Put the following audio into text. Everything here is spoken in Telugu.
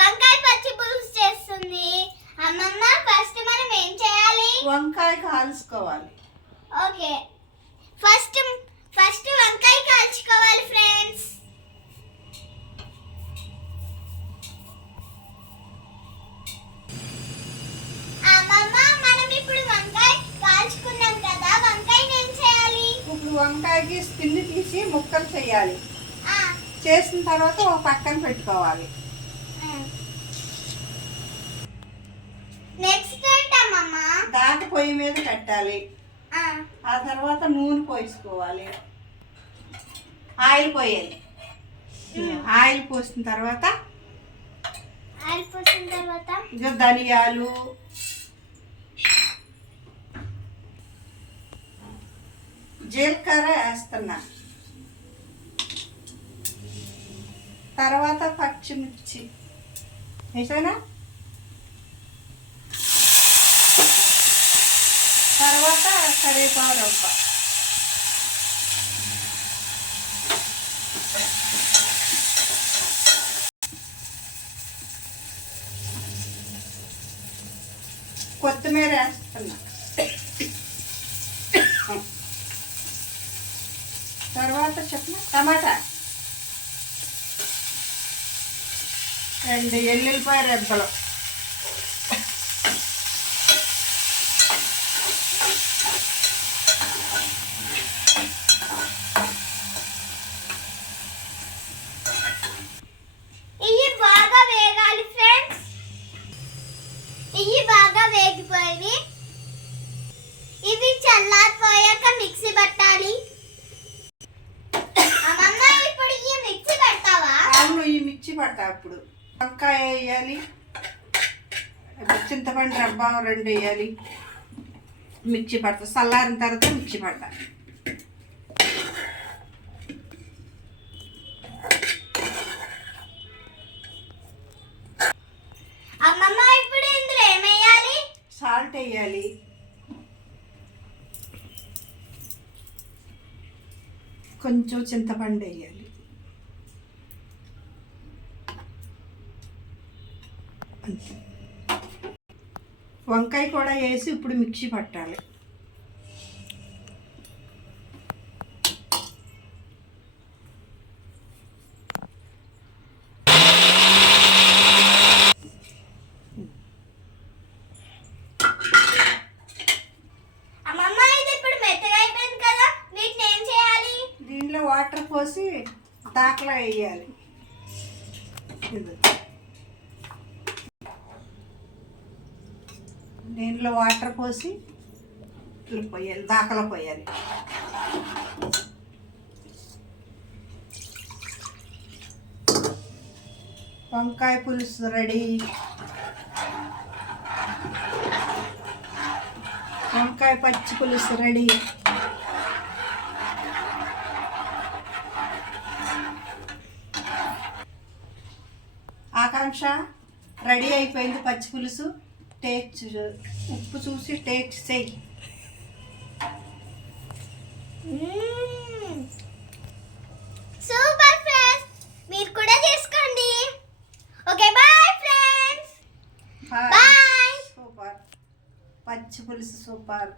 వంకాయ పచ్చి పులుసు చేస్తుంది. అమ్మమ్మ ఫస్ట్ మనం ఏం చేయాలి? వంకాయ కాల్చుకోవాలి. ఓకే. ఫస్ట్ ఫస్ట్ వంకాయ కాల్చుకోవాలి ఫ్రెండ్స్ అమ్మమ్మ మనం ఇప్పుడు వంకాయ కాల్చుకున్నాం కదా వంకాయకి స్కిన్ తీసి ముక్కలు చేయాలి. చేసిన తర్వాత ఒక పక్కన పెట్టుకోవాలి. నెక్స్ట్ ఏంటమ్మమ్మ దాటి పొయ్యి మీద పెట్టాలి. ఆ, ఆ తర్వాత నూనె పోసుకోవాలి. ఆయిల్ పోయాలి. ఆయిల్ పోసిన తర్వాత ఆయిల్ పోసిన తర్వాత? ఇక ధనియాలు. జీలకర్ర వేస్తున్నా. తర్వాత పచ్చిమిర్చి. వేసానా తర్వాత కరివేపాకు రవ్వ కొత్తిమీర వేస్తున్నా తర్వాత చెప్పిన టమాటా రెండు ఎల్లుల్లిపాయ రెబ్బలు. ఇవి బాగా వేగాలి ఫ్రెండ్స్. ఇవి బాగా వేగిపోయి ఇవి చల్లారిపోయాక మిక్సీ పట్టాలి. అమ్మమ్మ ఇప్పుడు ఈ మిక్సీ పెడతావా? అవును ఈ మిర్చి పడతా ఇప్పుడు వంకాయ వేయాలి. చింతపండు రబ్బా రెండు వేయాలి. మిర్చి పడతా. చల్లారిన తర్వాత మిర్చి పడతా. అమ్మమ్మ ఇప్పుడు ఇందులో ఏమేయాలి సాల్ట్ వేయాలి. కొంచెం చింతపండు వేయాలి. వంకాయ కూడా వేసి ఇప్పుడు మిక్సీ పట్టాలి. అమ్మమ్మ ఇది ఇప్పుడు మెత్తగా అయిపోయింది కదా. వీటిని ఏం చేయాలి? దీనిలో వాటర్ పోసి దాకలా వేయాలి. ఇది. దీనిలో వాటర్ పోసి ఇట్లా పోయాలి దాకలా పోయాలి. వంకాయ పులుసు రెడీ. వంకాయ పచ్చి పులుసు రెడీ. ఆకాంక్ష రెడీ అయిపోయింది పచ్చి పులుసు. టేస్ట్ ఉప్పు చూసి టేస్ట్ చేయి సూపర్ ఫ్రెండ్స్ మీరు కూడా చేసుకోండి. Okay bye friends. Bye. Super. పచ్చి పులుసు సూపర్.